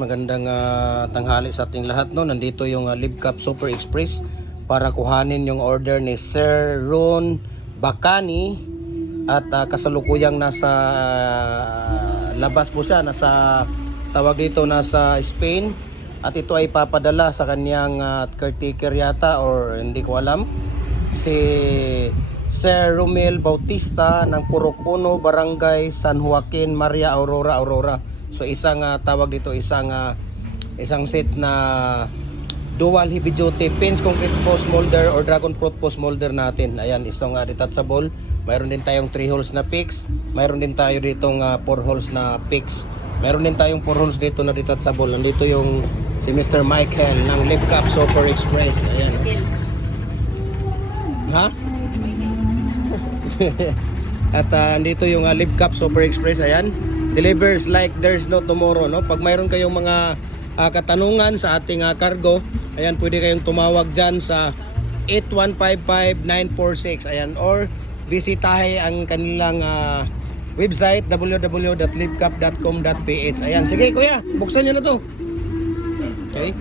Magandang tanghali sa ating lahat, no. Nandito yung Libcap Super Express para kuhanin yung order ni Sir Ron Bacani at kasalukuyang nasa labas po siya, nasa tawag dito, nasa Spain, at ito ay papadala sa kanyang caretaker yata, or hindi ko alam, si Sir Romel Bautista ng Purok 1, Barangay San Joaquin, Maria Aurora. So isang tawag dito, isang set na dual heavy duty pins concrete post molder or dragon fruit post molder natin. Ayan, isang detachable. Mayroon din tayong 3 holes na picks. Mayroon din tayo ditong 4 holes na picks. Mayroon din tayong 4 holes dito na detachable. Nandito yung si Mr. Michael ng Libcap Super Express. Ayan. Ha? At andito yung Libcap Super Express. Ayan, delivers like there's no tomorrow, no? Pag mayroon kayong mga katanungan sa ating cargo, ayan, pwede kayong tumawag dyan sa 8155-946, ayan, or bisitahe ang kanilang website www.libcap.com.ph. Ayan, sige kuya, buksan nyo na to. Okay,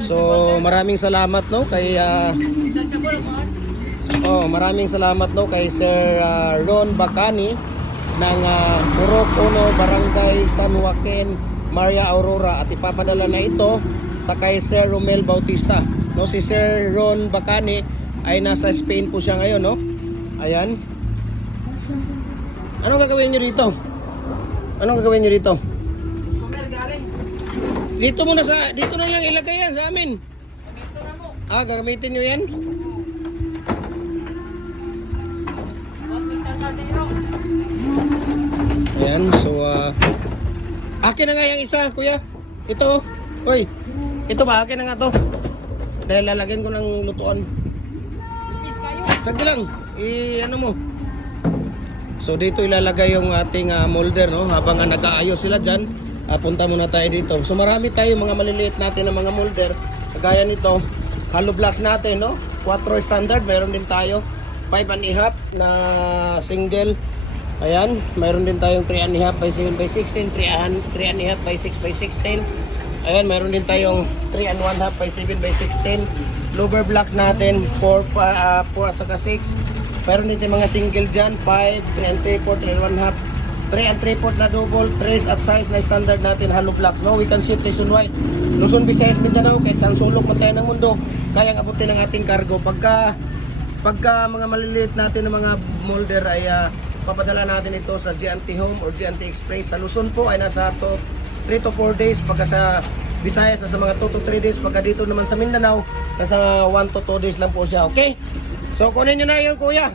so maraming salamat, no, kay maraming salamat, no, kay Sir Ron Bacani ng Purok 1, Barangay San Joaquin, Maria Aurora, at ipapadala na ito sa kay Sir Romel Bautista, no. Si Sir Ron Bacani ay nasa Spain po siya ngayon, no. Ayan, anong gagawin nyo dito? Dito muna dito na lang ilagay yan sa amin. Gagamitin nyo yan. Ayan, so akin na nga yung isa, kuya. Ito, oy, ito ba, akin na nga to. Dahil lalagyan ko ng lutuan. Sagdi lang, ano mo. So dito ilalagay yung ating molder, no. Habang nag-aayos sila dyan, punta muna tayo dito. So marami tayo mga maliliit natin na mga molder. Kagaya nito, hollow blocks natin, no. 4 standard, mayroon din tayo 5.5 na single. Ayan, mayroon din tayong 3.5 by 7x16, 3.5 by 6x16. Ayan, mayroon din tayong 3.5 by 7x16. Lower blocks natin 4 at saka 6. Mayroon din tayong mga single dyan, 5, 3 3/4, 3 3/4 na double, 3 at size na standard natin hollow blocks, no. We can ship nationwide, Luzon, Visayas, Mindanao, kahit saan sulok man tayo ng mundo, kayang abutin ng ating cargo. Pagka mga maliliit natin ng mga molder ay papadala natin ito sa G&T Home or G&T Express. Sa Luzon po ay nasa 3 to 4 days. Pagka sa Visayas nasa mga 2 to 3 days. Pagka dito naman sa Mindanao nasa 1 to 2 days lang po siya. Okay, so kunin nyo na yun, kuya.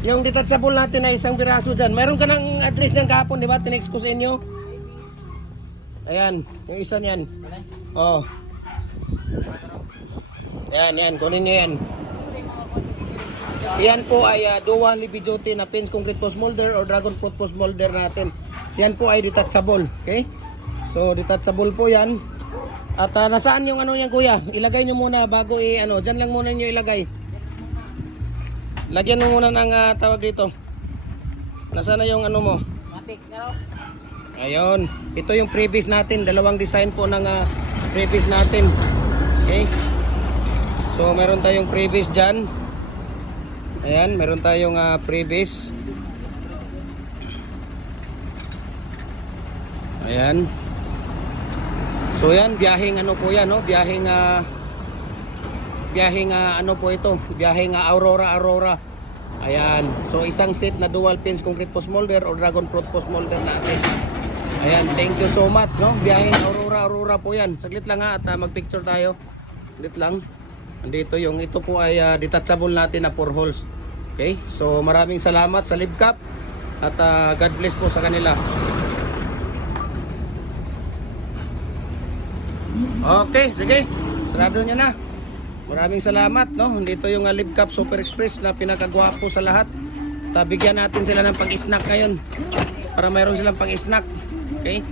Yung detachable natin na isang piraso dyan. Mayroon ka ng address ng kahapon, di ba? Tinext ko sa inyo. Ayan, yung isa niyan. Yan, kunin nyo yan. Yan po ay dual heavy duty na pins concrete post molder or dragon fruit post molder natin. Yan po ay detachable. Okay, so detachable po yan. At nasaan yung ano yan, kuya? Ilagay nyo muna bago dyan lang muna nyo ilagay. Lagyan mo muna ng tawag dito. Nasaan na yung ano mo? Ayun, ito yung previous natin. Dalawang design po ng previous natin. Okay, so meron tayong previous dyan. Ayan, meron tayong previous. Ayan. So yan, biyaheng ano po yan, no? Biyaheng ano po ito? Biyaheng Aurora. Ayan. So isang set na dual pins concrete post molder or dragon fruit post molder natin. Ayan, thank you so much, no? Biyaheng Aurora po yan. Saglit lang at mag-picture tayo. Saglit lang. Andito yung ito po ay detachable natin na 4 holes. Okay, so maraming salamat sa Libcap at God bless po sa kanila. Okay, sige, sarado nyo na. Maraming salamat, no. Dito yung Libcap Super Express na pinakagwapo sa lahat. Bigyan natin sila ng pang-snack ngayon para mayroon silang pang-snack. Okay.